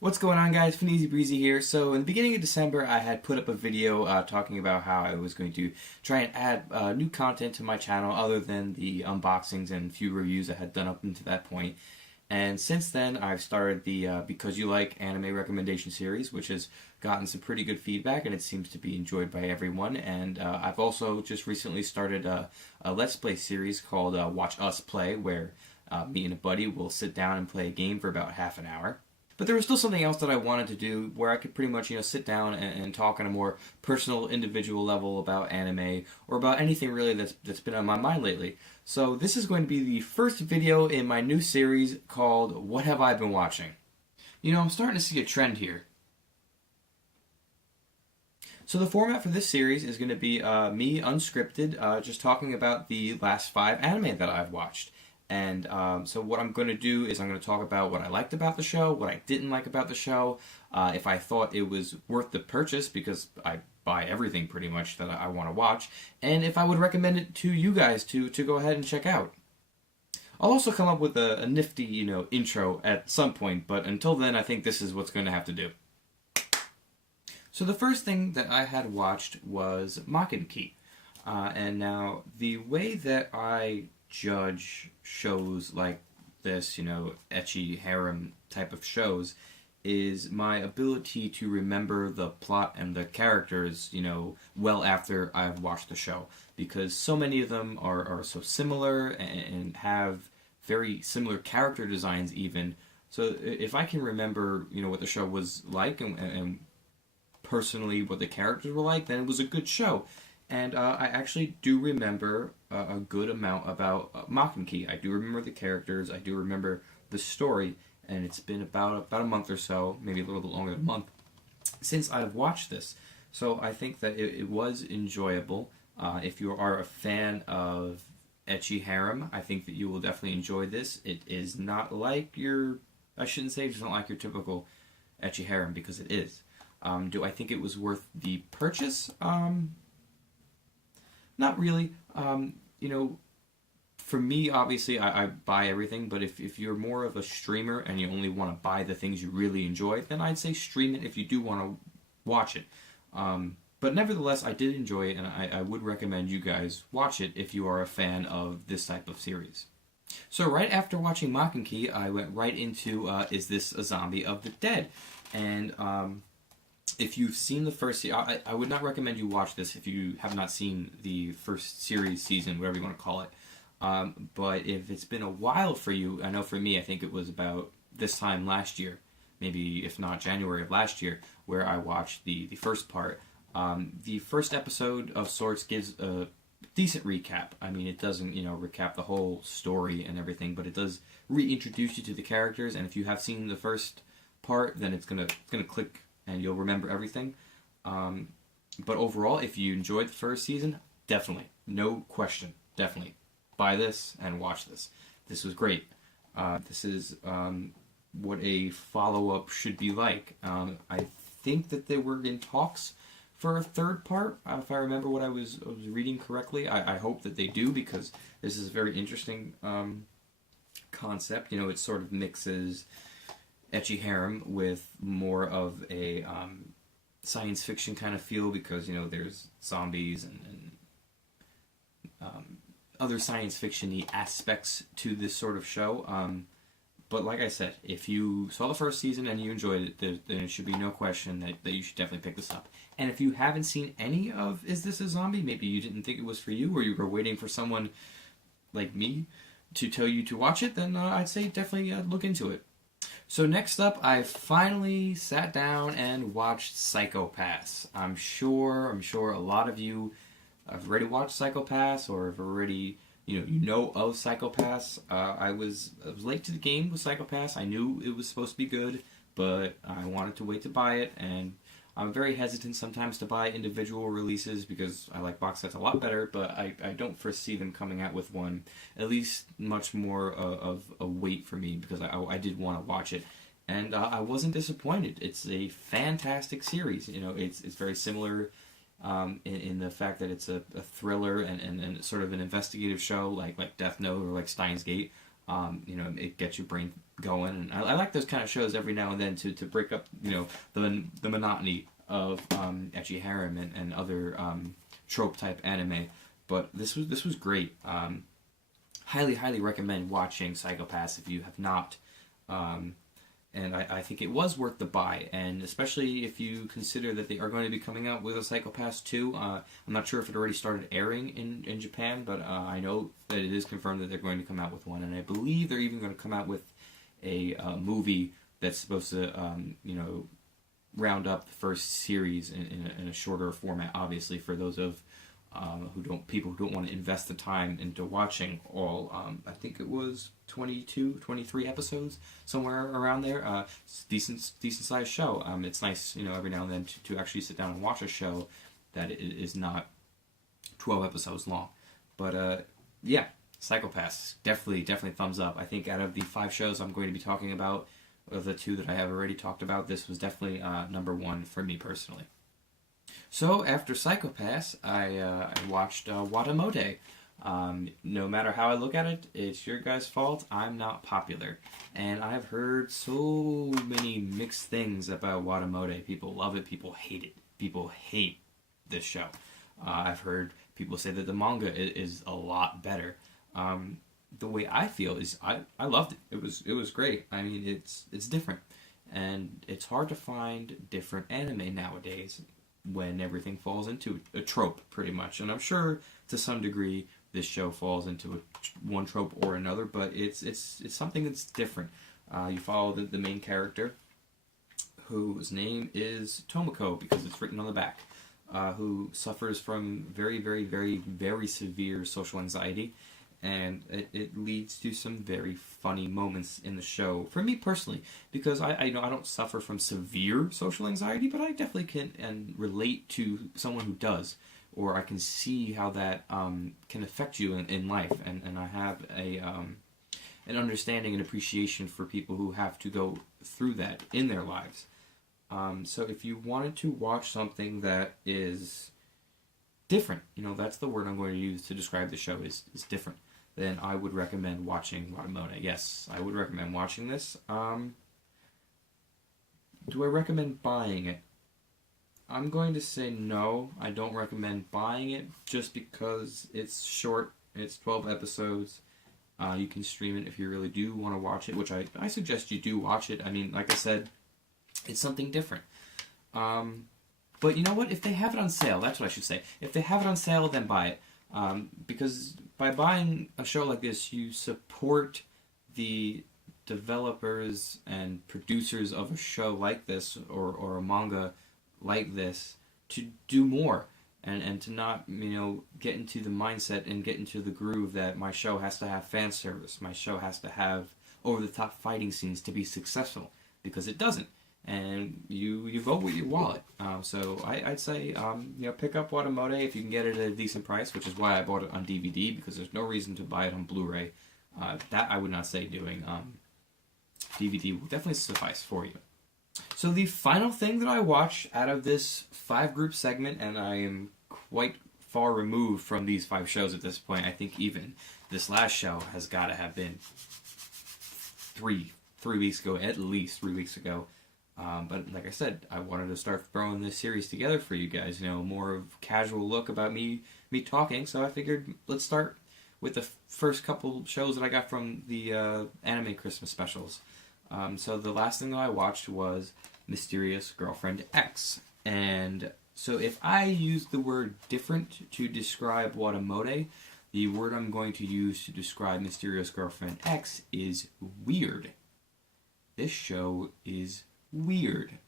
What's going on, guys? Easy Breezy here. So in the beginning of December, I had put up a video talking about how I was going to try and add new content to my channel other than the unboxings and few reviews I had done up until that point. And since then, I've started the Because You Like Anime recommendation series, which has gotten some pretty good feedback, and it seems to be enjoyed by everyone. And I've also just recently started a Let's Play series called Watch Us Play, where me and a buddy will sit down and play a game for about half an hour. But there was still something else that I wanted to do where I could pretty much, sit down and talk on a more personal, individual level about anime or about anything really that's been on my mind lately. So this is going to be the first video in my new series called What Have I Been Watching? I'm starting to see a trend here. So the format for this series is going to be me unscripted, just talking about the last 5 anime that I've watched. And so what I'm going to do is I'm going to talk about what I liked about the show, what I didn't like about the show, if I thought it was worth the purchase, because I buy everything pretty much that I want to watch, and if I would recommend it to you guys to go ahead and check out. I'll also come up with a nifty, intro at some point, but until then I think this is what's going to have to do. So the first thing that I had watched was Mockenki. And now the way that I judge shows like this, ecchi harem type of shows, is my ability to remember the plot and the characters, well after I've watched the show. Because so many of them are so similar and have very similar character designs even. So if I can remember, what the show was like and personally what the characters were like, then it was a good show. And I actually do remember a good amount about Mockenki. I do remember the characters, I do remember the story, and it's been about a month or so, maybe a little bit longer than a month, since I've watched this. So I think that it was enjoyable. If you are a fan of ecchi harem, I think that you will definitely enjoy this. It is not like I shouldn't say it's not like your typical ecchi harem, because it is. Do I think it was worth the purchase? Not really. For me, obviously, I buy everything, but if you're more of a streamer and you only want to buy the things you really enjoy, then I'd say stream it if you do want to watch it. But nevertheless, I did enjoy it, and I would recommend you guys watch it if you are a fan of this type of series. So right after watching Mockenki, I went right into Is This a Zombie of the Dead? And if you've seen the first season, I would not recommend you watch this if you have not seen the first season, whatever you want to call it. But if it's been a while for you, I know for me, I think it was about this time last year, maybe if not January of last year, where I watched the first part. The first episode of sorts gives a decent recap. I mean, it doesn't, recap the whole story and everything, but it does reintroduce you to the characters, and if you have seen the first part, then it's gonna click and you'll remember everything. But overall, if you enjoyed the first season, definitely, no question, definitely buy this and watch this. This was great. This is what a follow-up should be like. I think that they were in talks for a third part, if I remember what I was reading correctly. I hope that they do, because this is a very interesting concept. It sort of mixes ecchi harem with more of a science fiction kind of feel, because there's zombies and other science fiction-y aspects to this sort of show. But like I said, if you saw the first season and you enjoyed it, then it should be no question that you should definitely pick this up. And if you haven't seen any of Is This a Zombie, maybe you didn't think it was for you, or you were waiting for someone like me to tell you to watch it, then I'd say definitely look into it. So next up, I finally sat down and watched Psychopass. I'm sure a lot of you have already watched Psychopass, or have already, you know of Psychopass. I was late to the game with Psychopass. I knew it was supposed to be good, but I wanted to wait to buy it, and I'm very hesitant sometimes to buy individual releases because I like box sets a lot better, but I don't foresee them coming out with one, at least much more of a wait for me, because I did want to watch it. And I wasn't disappointed. It's a fantastic series. It's very similar in the fact that it's a thriller and sort of an investigative show like Death Note or like Steins Gate. It gets your brain going, and I like those kind of shows every now and then to break up, the monotony of ecchi harem and other trope type anime. But this was great. Highly recommend watching Psychopass if you have not. And I think it was worth the buy, and especially if you consider that they are going to be coming out with a Psychopass 2. I'm not sure if it already started airing in Japan, but I know that it is confirmed that they're going to come out with one, and I believe they're even going to come out with a movie that's supposed to, round up the first series in a shorter format, obviously, for those of people who don't want to invest the time into watching all, I think it was 22, 23 episodes, somewhere around there. It's a decent sized show. It's nice, every now and then to actually sit down and watch a show that is not 12 episodes long. But, yeah, Psychopass, definitely thumbs up. I think out of the 5 shows I'm going to be talking about, of the 2 that I have already talked about, this was definitely number 1 for me personally. So after Psychopass, I watched Guadamote. No matter how I look at it, it's your guys' fault. I'm not popular. And I've heard so many mixed things about Guadamote. People love it, people hate it. People hate this show. I've heard people say that the manga is a lot better. The way I feel is I loved it. It was great. I mean, it's different. And it's hard to find different anime nowadays when everything falls into a trope, pretty much. And I'm sure, to some degree, this show falls into one trope or another, but it's something that's different. You follow the main character, whose name is Tomoko, because it's written on the back, who suffers from very, very, very, very severe social anxiety, and it leads to some very funny moments in the show, for me personally, because I don't suffer from severe social anxiety, but I definitely can relate to someone who does, or I can see how that can affect you in life, and I have an understanding and appreciation for people who have to go through that in their lives. So if you wanted to watch something that is different, that's the word I'm going to use to describe the show, is different, then I would recommend watching Guadamote. Yes, I would recommend watching this. Do I recommend buying it? I'm going to say no. I don't recommend buying it just because it's short. It's 12 episodes. You can stream it if you really do want to watch it, which I suggest you do watch it. I mean, like I said, it's something different. But you know what? If they have it on sale, that's what I should say. If they have it on sale, then buy it. Because by buying a show like this, you support the developers and producers of a show like this, or a manga like this, to do more, and to not, get into the mindset and get into the groove that my show has to have fan service, my show has to have over-the-top fighting scenes to be successful, because it doesn't. And you vote with your wallet. So I'd say, pick up Guadamote if you can get it at a decent price, which is why I bought it on DVD, because there's no reason to buy it on Blu-ray. That I would not say doing. DVD will definitely suffice for you. So the final thing that I watched out of this 5-group segment, and I am quite far removed from these 5 shows at this point. I think even this last show has got to have been three weeks ago, at least 3 weeks ago. But like I said, I wanted to start throwing this series together for you guys, more of a casual look about me talking, so I figured let's start with the first couple shows that I got from the anime Christmas specials. So the last thing that I watched was Mysterious Girlfriend X, and so if I use the word different to describe Guadamote, the word I'm going to use to describe Mysterious Girlfriend X is weird. This show is weird.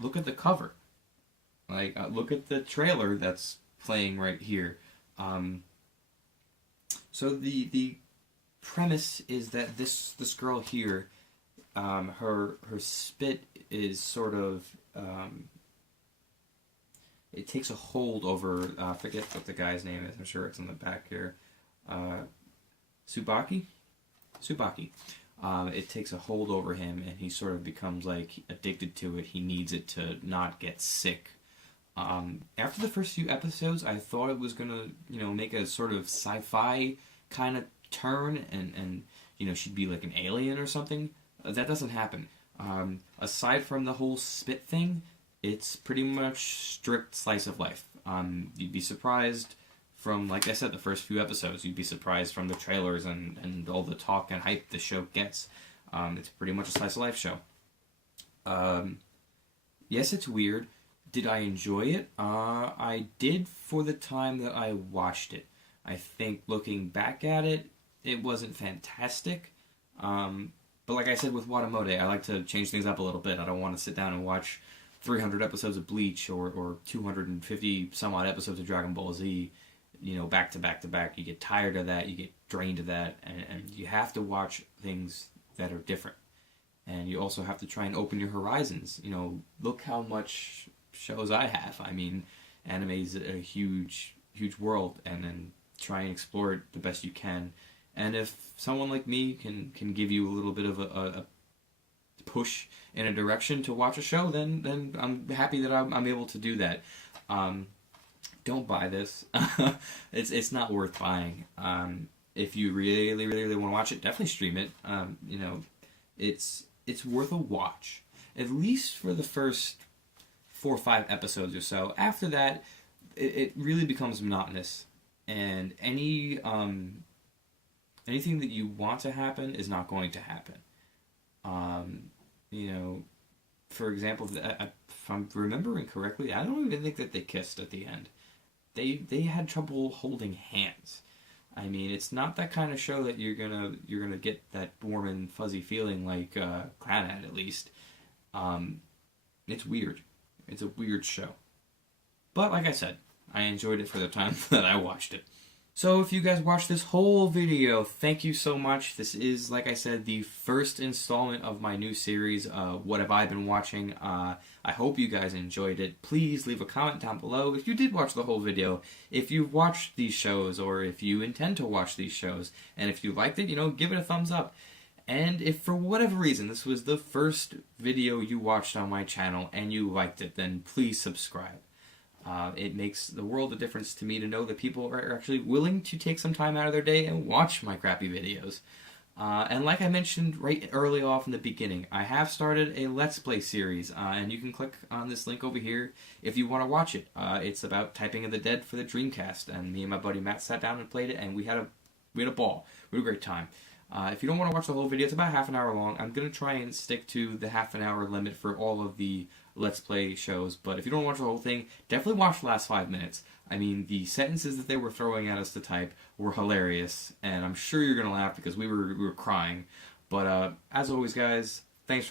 Look at the cover. Look at the trailer that's playing right here. So the premise is that this girl here, her spit is sort of it takes a hold over. I forget what the guy's name is. I'm sure it's on the back here. Tsubaki. It takes a hold over him, and he sort of becomes addicted to it. He needs it to not get sick. After the first few episodes, I thought it was gonna, make a sort of sci-fi kind of turn, and she'd be like an alien or something. That doesn't happen. Aside from the whole spit thing, it's pretty much strict slice of life. You'd be surprised from, like I said, the first few episodes. You'd be surprised from the trailers and all the talk and hype the show gets. It's pretty much a slice of life show. Yes, it's weird. Did I enjoy it? I did for the time that I watched it. I think looking back at it, it wasn't fantastic. But like I said with Guadamote, I like to change things up a little bit. I don't want to sit down and watch 300 episodes of Bleach or 250 some odd episodes of Dragon Ball Z, back to back to back. You get tired of that, you get drained of that, and you have to watch things that are different. And you also have to try and open your horizons. Look how much shows I have. I mean, anime is a huge, huge world, and then try and explore it the best you can. And if someone like me can give you a little bit of a push in a direction to watch a show, then I'm happy that I'm able to do that. Don't buy this. It's not worth buying. If you really, really, really want to watch it, definitely stream it. It's worth a watch, at least for the first 4 or 5 episodes or so. After that, it really becomes monotonous, and anything that you want to happen is not going to happen. For example, if I'm remembering correctly, I don't even think that they kissed at the end. They had trouble holding hands. I mean, it's not that kind of show that you're gonna get that warm and fuzzy feeling like Clan had, at least. It's weird. It's a weird show. But like I said, I enjoyed it for the time that I watched it. So if you guys watched this whole video, thank you so much. This is, like I said, the first installment of my new series, What Have I Been Watching? I hope you guys enjoyed it. Please leave a comment down below if you did watch the whole video, if you've watched these shows, or if you intend to watch these shows. And if you liked it, give it a thumbs up. And if for whatever reason this was the first video you watched on my channel and you liked it, then please subscribe. It makes the world a difference to me to know that people are actually willing to take some time out of their day and watch my crappy videos. And like I mentioned right early off in the beginning, I have started a Let's Play series, and you can click on this link over here if you want to watch it. It's about Typing of the Dead for the Dreamcast, and me and my buddy Matt sat down and played it, and we had a ball. We had a great time. If you don't want to watch the whole video, it's about half an hour long. I'm going to try and stick to the half an hour limit for all of the Let's Play shows, but if you don't watch the whole thing, definitely watch the last 5 minutes. I mean, the sentences that they were throwing at us to type were hilarious, and I'm sure you're going to laugh because we were crying. But as always, guys, thanks for